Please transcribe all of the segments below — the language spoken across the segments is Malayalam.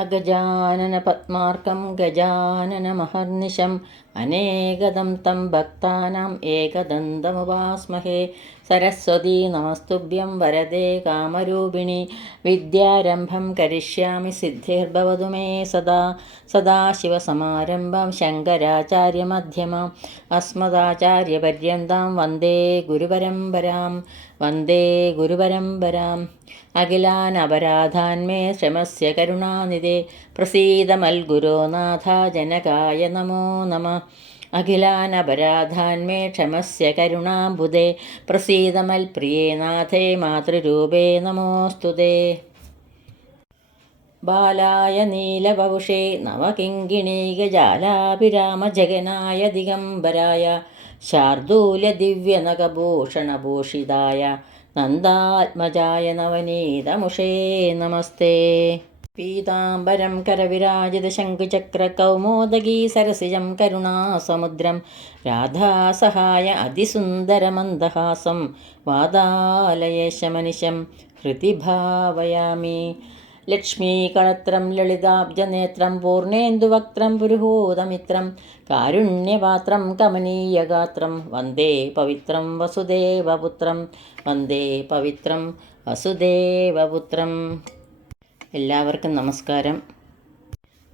അഗജാനന പദ്മാർക്കം ഗജാനനമഹർനിശം അനേകദം തം ഭക്താനാം ഏകദന്തമുപാസ്മഹേ. സരസ്വതീ നമസ്തുഭ്യം വരദേ കാമരൂപിണി വിദ്യാരംഭം കരിഷ്യാമി സിദ്ധിർഭവതു മേ സദാ. സദാശിവസമാരംഭം ശങ്കരാചാര്യമധ്യമാം അസ്മദാചാര്യപര്യന്താം വന്ദേ ഗുരുപരമ്പരാം. അഖിലാനപരാധാന്മേ ശ്രമസ്യ കരുണാനിധേ പ്രസീദ മൽഗുരോ നാഥ ജനകായ നമോ നമഃ. അഖിലാനപരാധാന്മേ ക്ഷമസ്യ കരുണാംബുധേ പ്രസീദ മൽപ്രിയേ നാഥേ മാതൃരൂപേ നമോസ്തുതേ. ബാലായ നീലവപുഷേ നവകിങ്കിണീകജാലാഭിരാമജഗനായ ദിഗംബരായ ശാർദൂലദിവ്യനഖഭൂഷണഭൂഷിതായ നന്ദാത്മജായ നവനീതമുഷേ നമസ്തേ. പീതാംബരം കരവിരാജിതശംഖുചക്രകൗമോദഗീ സരസിജം കരുണാസമുദ്രം രാധാസഹായ അതിസുന്ദരമന്ദഹാസം വാതാലയേശമനിശം ഹൃദി ഭാവയാമി. ലക്ഷ്മീകളത്രം ലളിതാബ്ജനേത്രം പൂർണേന്ദുവക്ത്രം പുരുഹൂതമിത്രം കാരുണ്യപാത്രം കമനീയഗാത്രം വന്ദേ പവിത്രം വസുദേവപുത്രം. എല്ലാവർക്കും നമസ്കാരം.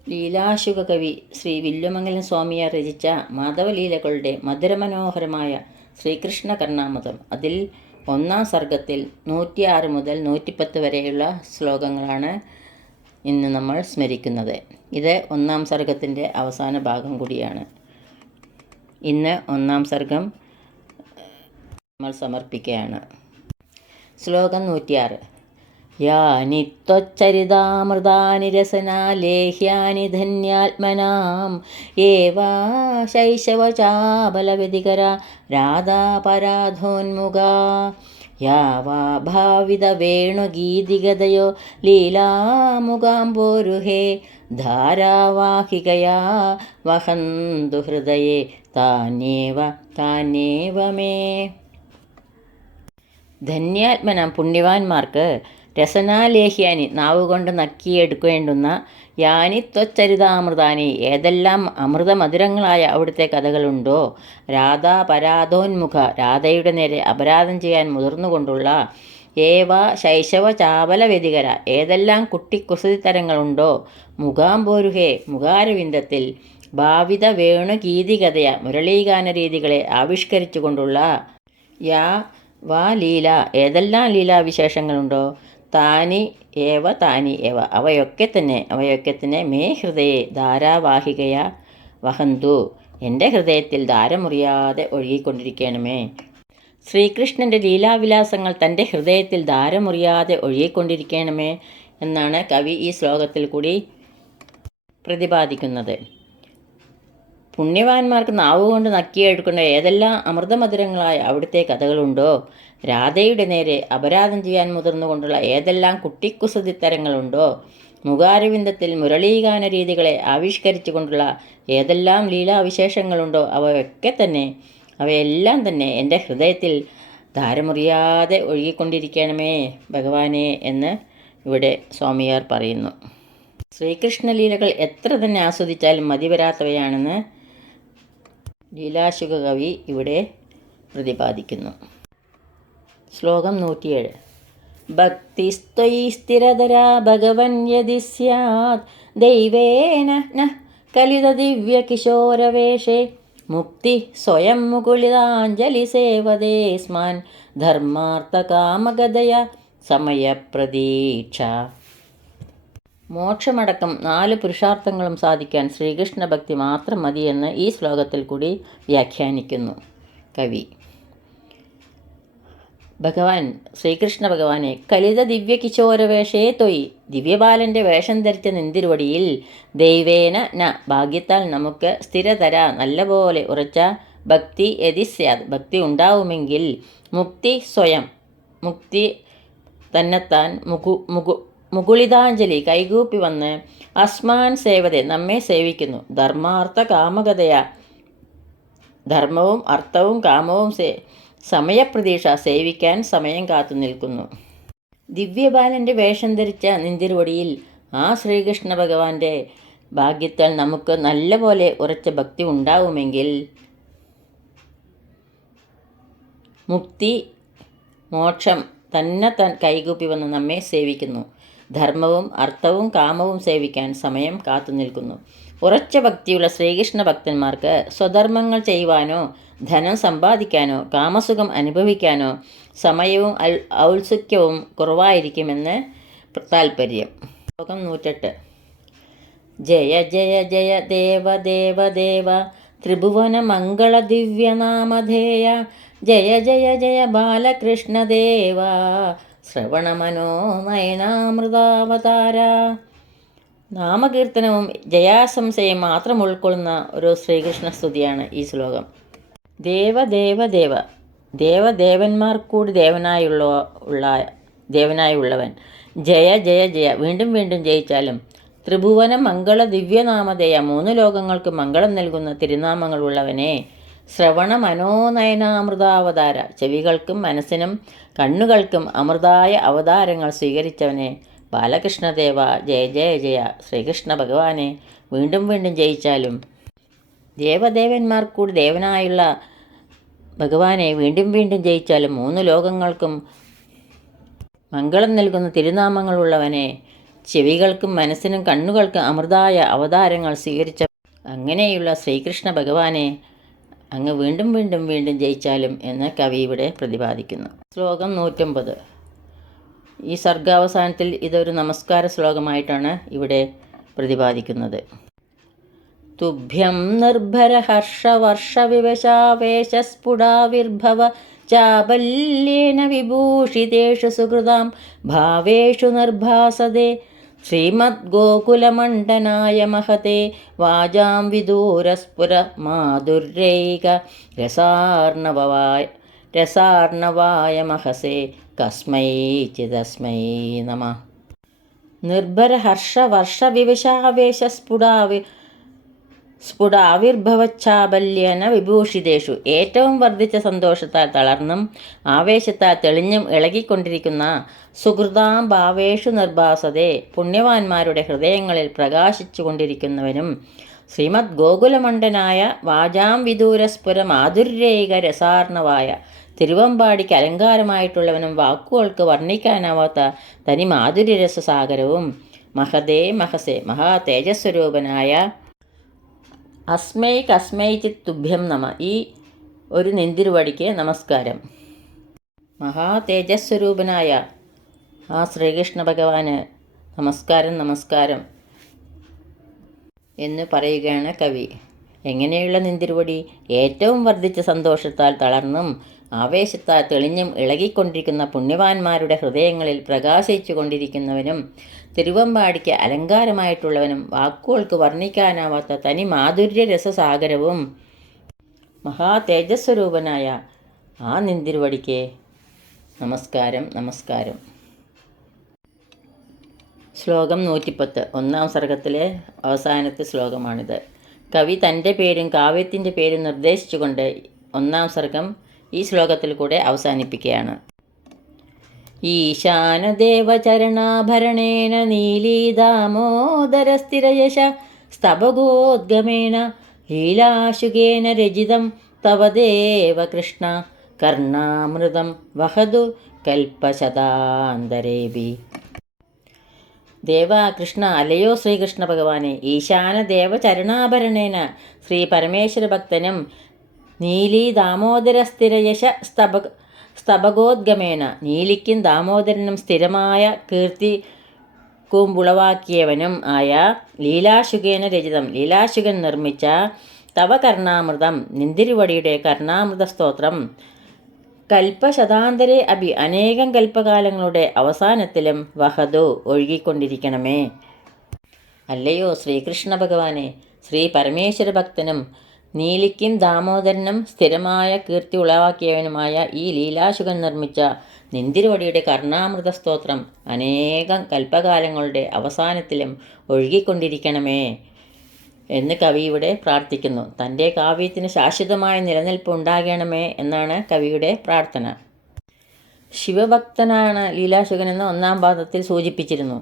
ലീലാശുക കവി ശ്രീ വില്വമംഗലം സ്വാമിയാർ രചിച്ച മാധവലീലകളുടെ മധുരമനോഹരമായ ശ്രീകൃഷ്ണ കർണാമൃതം, അതിൽ ഒന്നാം സർഗത്തിൽ 106 മുതൽ 110 വരെയുള്ള ശ്ലോകങ്ങളാണ് ഇന്ന് നമ്മൾ സ്മരിക്കുന്നത്. ഇത് ഒന്നാം സർഗത്തിൻ്റെ അവസാന ഭാഗം കൂടിയാണ്. ഇന്ന് ഒന്നാം സർഗം നമ്മൾ സമർപ്പിക്കുകയാണ്. ശ്ലോകം 106. യാനി ത്വച്ചരിതാമൃതാനി രസനാലേഹ്യാനി ധന്യാത്മനാം ഏവാ ശൈശവചാബലവ്യതികര രാധാപരാധോന്മുഖാ യാവാ ഭാവിതവേണുഗീതിഗതയോ ലീലാമുഖാംബോരുഹേ ധാരാവാഹികയാ വഹന്തു ഹൃദയേ താനേവ മേ. ധന്യാത്മനാം പുണ്യവാന്മാർക്ക് രസനാലേഹ്യാനി നാവുകൊണ്ട് നക്കിയെടുക്കേണ്ടുന്ന യാനി ത്വച്ചരിതാമൃതാനി ഏതെല്ലാം അമൃതമധുരങ്ങളായ അവിടുത്തെ കഥകളുണ്ടോ രാധാപരാധോന്മുഖ രാധയുടെ നേരെ അപരാധം ചെയ്യാൻ മുതിർന്നുകൊണ്ടുള്ള ഏവ ശൈശവ ചാപല വ്യതികര ഏതെല്ലാം കുട്ടിക്കുസൃതിത്തരങ്ങളുണ്ടോ മുഖാംബോരുഹേ മുഖാരവിന്ദത്തിൽ ഭാവിത വേണു ഗീതികഥയ മുരളീഗാന രീതികളെ ആവിഷ്കരിച്ചുകൊണ്ടുള്ള യാ വാ ലീല ഏതെല്ലാം ലീലാവിശേഷങ്ങളുണ്ടോ താനി ഏവ അവയൊക്കെ തന്നെ മേ ഹൃദയെ ധാരാവാഹികയ വഹന്തു എൻ്റെ ഹൃദയത്തിൽ ധാരമുറിയാതെ ഒഴുകിക്കൊണ്ടിരിക്കണമേ. ശ്രീകൃഷ്ണൻ്റെ ലീലാവിലാസങ്ങൾ തൻ്റെ ഹൃദയത്തിൽ ധാരമുറിയാതെ ഒഴുകിക്കൊണ്ടിരിക്കണമേ എന്നാണ് കവി ഈ ശ്ലോകത്തിൽ കൂടി പ്രതിപാദിക്കുന്നത്. പുണ്യവാന്മാർക്ക് നാവുകൊണ്ട് നക്കിയെടുക്കുന്ന ഏതെല്ലാം അമൃതമധുരങ്ങളായ അവിടുത്തെ കഥകളുണ്ടോ രാധയുടെ നേരെ അപരാധം ചെയ്യാൻ മുതിർന്നുകൊണ്ടുള്ള ഏതെല്ലാം കുട്ടിക്കുസൃതിത്തരങ്ങളുണ്ടോ മുഖാരവിന്ദത്തിൽ മുരളീഗാന രീതികളെ ആവിഷ്കരിച്ചു കൊണ്ടുള്ള ഏതെല്ലാം ലീലാവിശേഷങ്ങളുണ്ടോ അവയെല്ലാം തന്നെ എൻ്റെ ഹൃദയത്തിൽ ധാരമുറിയാതെ ഒഴുകിക്കൊണ്ടിരിക്കണമേ ഭഗവാനെ എന്ന് ഇവിടെ സ്വാമിയാർ പറയുന്നു. ശ്രീകൃഷ്ണലീലകൾ എത്ര തന്നെ ആസ്വദിച്ചാലും മതിവരാത്തവയാണെന്ന് ലീലാശുക കവി ഇവിടെ പ്രതിപാദിക്കുന്നു. ശ്ലോകം 107. ഭക്തിസ്ത്വയി സ്ഥിരതരാ ഭഗവൻ യദി സ്യാത് ദൈവേന നഃ കലിത ദിവ്യകിശോരവേഷേ മുക്തി സ്വയം മുകുളിതാഞ്ജലി സേവതേസ്മാൻ ധർമാർത്ഥകാമഗതയ സമയപ്രതീക്ഷ. മോക്ഷമടക്കം 4 പുരുഷാർത്ഥങ്ങളും സാധിക്കാൻ ശ്രീകൃഷ്ണ ഭക്തി മാത്രം മതിയെന്ന് ഈ ശ്ലോകത്തിൽ കൂടി വ്യാഖ്യാനിക്കുന്നു കവി. ഭഗവാൻ ശ്രീകൃഷ്ണ ഭഗവാനെ കലിത ദിവ്യകിശോരവേഷേ തൊയ് ദിവ്യബാലൻ്റെ വേഷം ധരിച്ച നിന്തിരുവടിയിൽ ദൈവേന ന ഭാഗ്യത്താൽ നമുക്ക് സ്ഥിരതര നല്ലപോലെ ഉറച്ച ഭക്തി യദി സ്യാത് ഭക്തി ഉണ്ടാവുമെങ്കിൽ മുക്തി സ്വയം മുക്തി തന്നെത്താൻ മുകുളിതാഞ്ജലി കൈകൂപ്പി വന്ന് അസ്മാൻ സേവതെ നമ്മെ സേവിക്കുന്നു. ധർമാർത്ഥ കാമഗതയ ധർമ്മവും അർത്ഥവും കാമവും സമയപ്രതീക്ഷ സേവിക്കാൻ സമയം കാത്തു നിൽക്കുന്നു. ദിവ്യബാലൻ്റെ വേഷം ധരിച്ച നിന്തിരുവടിയിൽ ആ ശ്രീകൃഷ്ണ ഭഗവാന്റെ ഭാഗ്യത്താൽ നമുക്ക് നല്ല പോലെ ഉറച്ച ഭക്തി ഉണ്ടാവുമെങ്കിൽ മുക്തി മോക്ഷം തന്നെ കൈകൂപ്പി വന്ന് നമ്മെ സേവിക്കുന്നു. ധർമ്മവും അർത്ഥവും കാമവും സേവിക്കാൻ സമയം കാത്തു നിൽക്കുന്നു. ഉറച്ച ഭക്തിയുള്ള ശ്രീകൃഷ്ണ ഭക്തന്മാർക്ക് സ്വധർമ്മങ്ങൾ ചെയ്യുവാനോ ധനം സമ്പാദിക്കാനോ കാമസുഖം അനുഭവിക്കാനോ സമയവും ഔത്സുക്യവും കുറവായിരിക്കുമെന്ന് താൽപ്പര്യം. ശ്ലോകം 108. ജയ ജയ ജയ ദേവ ദേവ ദേവ ത്രിഭുവന മംഗള ദിവ്യനാമധേയ ജയ ജയ ജയ ബാലകൃഷ്ണദേവ ശ്രവണമനോനയനാമൃതാവതാര. നാമകീർത്തനവും ജയാശംസയും മാത്രം ഉൾക്കൊള്ളുന്ന ഒരു ശ്രീകൃഷ്ണ സ്തുതിയാണ് ഈ ശ്ലോകം. ദേവദേവദേവ ദേവദേവന്മാർ കൂടി ദേവനായുള്ളവൻ. ജയ ജയ ജയ വീണ്ടും വീണ്ടും ജയിച്ചാലും. ത്രിഭുവന മംഗള ദിവ്യനാമധേയ 3 ലോകങ്ങൾക്ക് മംഗളം നൽകുന്ന തിരുനാമങ്ങൾ ഉള്ളവനെ. ശ്രവണ മനോനയനാമൃതാവതാര ചെവികൾക്കും മനസ്സിനും കണ്ണുകൾക്കും അമൃതായ അവതാരങ്ങൾ സ്വീകരിച്ചവനെ. ബാലകൃഷ്ണദേവ ജയ ജയ ജയ ശ്രീകൃഷ്ണ ഭഗവാനെ വീണ്ടും വീണ്ടും ജയിച്ചാലും. ദേവദേവന്മാർ കൂടി ദേവനായുള്ള ഭഗവാനെ വീണ്ടും വീണ്ടും ജയിച്ചാലും 3 ലോകങ്ങൾക്കും മംഗളം നൽകുന്ന തിരുനാമങ്ങളുള്ളവനെ. ചെവികൾക്കും മനസ്സിനും കണ്ണുകൾക്കും അമൃതായ അവതാരങ്ങൾ സ്വീകരിച്ച അങ്ങനെയുള്ള ശ്രീകൃഷ്ണ ഭഗവാനെ അങ്ങ് വീണ്ടും വീണ്ടും വീണ്ടും ജയിച്ചാലും എന്ന് കവി ഇവിടെ പ്രതിപാദിക്കുന്നു. ശ്ലോകം 109. ഈ സർഗാവസാനത്തിൽ ഇതൊരു നമസ്കാര ശ്ലോകമായിട്ടാണ് ഇവിടെ പ്രതിപാദിക്കുന്നത്. തുഭ്യം നിർഭര ഹർഷവർഷ വിവശാവേശസ്ഫുടാവിർഭവ ചാബല്യേന വിഭൂഷിതേഷു സുഹൃതാം ഭാവേഷു നിർഭാസതേ ശ്രീമദ്ഗോകുലമണ്ഡനായ മഹതേ വാചാം വിദൂരസ്ഫുര മാധുര്യൈക രസാർണവായ മഹസേ കസ്മൈചിദസ്മൈ നമഃ. നിർഭര ഹർഷ വർഷ വിവശാവേശ സ്ഫുടാവിർഭവച്ചാബല്യേന വിഭൂഷിതേഷു ഏറ്റവും വർദ്ധിച്ച സന്തോഷത്താൽ തളർന്നും ആവേശത്താൽ തെളിഞ്ഞും ഇളകിക്കൊണ്ടിരിക്കുന്ന സുഹൃതാം ഭാവേഷു നിർഭാസതേ പുണ്യവാന്മാരുടെ ഹൃദയങ്ങളിൽ പ്രകാശിച്ചു കൊണ്ടിരിക്കുന്നവനും ശ്രീമദ് ഗോകുലമണ്ഡനായ വാചാം വിദൂരസ്ഫുര മാധുര്യൈക രസാർണവായ തിരുവമ്പാടിക്ക് അലങ്കാരമായിട്ടുള്ളവനും വാക്കുകൾക്ക് വർണ്ണിക്കാനാവാത്ത തനി മാധുര്യരസസാഗരവും മഹദേ മഹസേ മഹാ തേജസ്വരൂപനായ അസ്മൈ കസ്മൈചിത് തുഭ്യം നമ ഈ ഒരു നെന്തിരുവടിക്ക് നമസ്കാരം. മഹാ തേജസ്വരൂപനായ ആ ശ്രീകൃഷ്ണ ഭഗവാന് നമസ്കാരം നമസ്കാരം എന്ന് പറയുകയാണ് കവി. എങ്ങനെയുള്ള നെന്തിരുവടി? ഏറ്റവും വർദ്ധിച്ച സന്തോഷത്താൽ തളർന്നും ആവേശത്താൽ തെളിഞ്ഞും ഇളകിക്കൊണ്ടിരിക്കുന്ന പുണ്യവാന്മാരുടെ ഹൃദയങ്ങളിൽ പ്രകാശിച്ചു കൊണ്ടിരിക്കുന്നവനും തിരുവമ്പാടിക്ക് അലങ്കാരമായിട്ടുള്ളവനും വാക്കുകൾക്ക് വർണ്ണിക്കാനാവാത്ത തനി മാധുര്യ രസസാഗരവും മഹാ തേജസ്വരൂപനായ ആ നെന്തിരുവടിക്ക് നമസ്കാരം നമസ്കാരം. ശ്ലോകം 110 1-ാം സർഗത്തിലെ അവസാനത്തെ ശ്ലോകമാണിത്. കവി തൻ്റെ പേരും കാവ്യത്തിൻ്റെ പേരും നിർദ്ദേശിച്ചുകൊണ്ട് 1-ാം സർഗം ഈ ശ്ലോകത്തിൽ കൂടെ അവസാനിപ്പിക്കുകയാണ്. ഈശാനദേവചരണാഭരണേന നീലീദാമോദരസ്ഥിരയശ സ്തബഗോദ്ഗമേന ലീലാശുകേന രചിതം തവ ദേവ കൃഷ്ണ കർണാമൃതം വഹതു കൽപ്പശതാന്തരേഭി. ദേവ കൃഷ്ണ അല്ലയോ ശ്രീകൃഷ്ണ ഭഗവാനെ, ഈശാനദേവചരണാഭരണേന ശ്രീ പരമേശ്വര ഭക്തനും നീലി ദാമോദരസ്ഥിരയശ സ്തബഗോദ്ഗമേന നീലിക്കും ദാമോദരനും സ്ഥിരമായ കീർത്തി കൂമ്പുളവാക്കിയവനും ആയ ലീലാശുകേന രചിതം ലീലാശുകൻ നിർമ്മിച്ച തവ കർണാമൃതം നെന്തിരുവടിയുടെ കർണാമൃത സ്തോത്രം കൽപ്പശതാന്തരെ അഭി അനേകം കൽപ്പകാലങ്ങളുടെ അവസാനത്തിലും വഹതു ഒഴുകിക്കൊണ്ടിരിക്കണമേ. അല്ലയോ ശ്രീകൃഷ്ണ ഭഗവാനെ, ശ്രീ പരമേശ്വര ഭക്തനും നീലിക്കും ദാമോദരനും സ്ഥിരമായ കീർത്തി ഉളവാക്കിയവനുമായ ഈ ലീലാശുകൻ നിർമ്മിച്ച നെന്തിരുവടിയുടെ കർണാമൃത സ്തോത്രം അനേകം കൽപ്പകാലങ്ങളുടെ അവസാനത്തിലും ഒഴുകിക്കൊണ്ടിരിക്കണമേ എന്ന് കവി ഇവിടെ പ്രാർത്ഥിക്കുന്നു. തൻ്റെ കാവ്യത്തിന് ശാശ്വതമായ നിലനിൽപ്പ് ഉണ്ടാകണമേ എന്നാണ് കവിയുടെ പ്രാർത്ഥന. ശിവഭക്തനാണ് ലീലാശുകനെന്ന് ഒന്നാം പാദത്തിൽ സൂചിപ്പിച്ചിരുന്നു.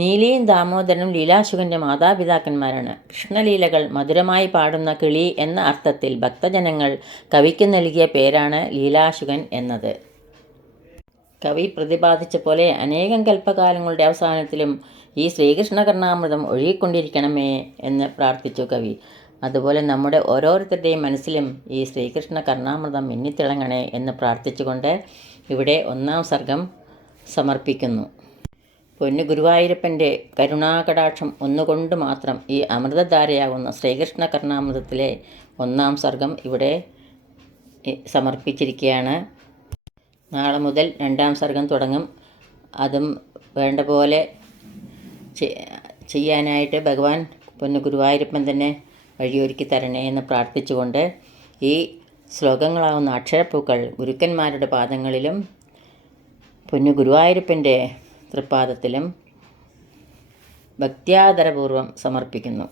നീലിയും ദാമോദരനും ലീലാശുകൻ്റെ മാതാപിതാക്കന്മാരാണ്. കൃഷ്ണലീലകൾ മധുരമായി പാടുന്ന കിളി എന്ന അർത്ഥത്തിൽ ഭക്തജനങ്ങൾ കവിക്ക് നൽകിയ പേരാണ് ലീലാശുകൻ എന്നത്. കവി പ്രതിപാദിച്ച പോലെ അനേകം കൽപ്പകാലങ്ങളുടെ അവസാനത്തിലും ഈ ശ്രീകൃഷ്ണ കർണാമൃതം ഒഴുകിക്കൊണ്ടിരിക്കണമേ എന്ന് പ്രാർത്ഥിച്ചു കവി. അതുപോലെ നമ്മുടെ ഓരോരുത്തരുടെയും മനസ്സിലും ഈ ശ്രീകൃഷ്ണ കർണാമൃതം മിന്നിത്തിളങ്ങണേ എന്ന് പ്രാർത്ഥിച്ചുകൊണ്ട് ഇവിടെ ഒന്നാം സർഗം സമർപ്പിക്കുന്നു. പൊന്നു ഗുരുവായൂരപ്പൻ്റെ കരുണാകടാക്ഷം ഒന്നുകൊണ്ട് മാത്രം ഈ അമൃതധാരയാകുന്ന ശ്രീകൃഷ്ണ കർണാമൃതത്തിലെ ഒന്നാം സർഗം ഇവിടെ സമർപ്പിച്ചിരിക്കുകയാണ്. നാളെ മുതൽ രണ്ടാം സർഗം തുടങ്ങും. അതും വേണ്ട പോലെ ചെയ്യാനായിട്ട് ഭഗവാൻ പൊന്നു ഗുരുവായൂരപ്പൻ തന്നെ വഴിയൊരുക്കി തരണേ എന്ന് പ്രാർത്ഥിച്ചുകൊണ്ട് ഈ ശ്ലോകങ്ങളാവുന്ന അക്ഷരപ്പൂക്കൾ ഗുരുക്കന്മാരുടെ പാദങ്ങളിലും പൊന്നു ഗുരുവായൂരപ്പൻ്റെ തൃപ്പാദത്തിലും ഭക്ത്യാദരപൂർവം സമർപ്പിക്കുന്നു.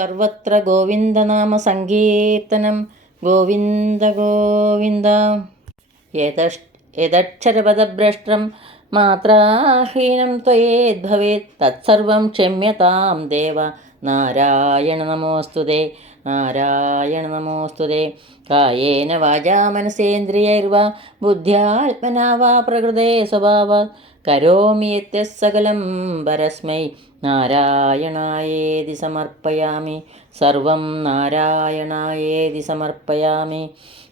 സർവത്ര ഗോവിന്ദനാമ സങ്കീർത്തനം ഗോവിന്ദ ഗോവിന്ദ. യദക്ഷരപദഭ്രഷ്ടം മാത്രാഹീനം ത്വയേദ്ഭവേത് തത്സർവം ക്ഷമ്യതാം ദേവ നാരായണ നമോസ്തുതേ നാരായണ നമോസ്തുതേ. കായേന വാചാ മനസേന്ദ്രിയൈർവാ ബുദ്ധ്യാത്മനാ വാ പ്രകൃതേ സ്വഭാവാത് കരോമി യത്യത് സകലം പരസ്മൈ നാരായണായേതി സമർപ്പയാമി. സർവം നാരായണായേതി സമർപ്പയാമി.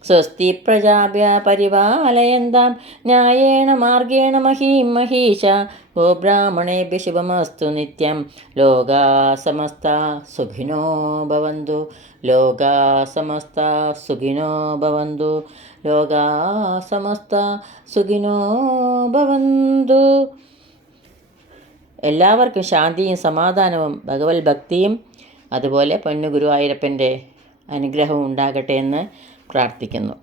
സ്വസ്തി പ്രജാഭ്യഃ പരിപാലയന്താം ന്യായേന മാർഗേണ മഹീം മഹീഷാ. ഗോബ്രാഹ്മണേഭ്യഃ ശുഭമസ്തു നിത്യം. ലോകാ സമസ്താ സുഖിനോ ഭവന്തു. ലോകാ സമസ്താ സുഖിനോ ഭവന്തു. ലോകാ സമസ്താ സുഖിനോ ഭവന്തു. എല്ലാവർക്കും ശാന്തിയും സമാധാനവും ഭഗവത് ഭക്തിയും അതുപോലെ പൊന്നു ഗുരുവായൂരപ്പൻ്റെ അനുഗ്രഹവും ഉണ്ടാകട്ടെ എന്ന് പ്രാർത്ഥിക്കുന്നു.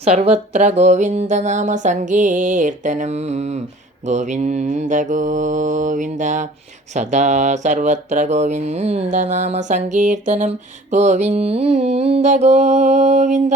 സർവത്ര ഗോവിന്ദനാമ സങ്കീർത്തനം ഗോവിന്ദ ഗോവിന്ദ. സദാ സർവത്ര ഗോവിന്ദനാമ സങ്കീർത്തനം ഗോവിന്ദ ഗോവിന്ദ.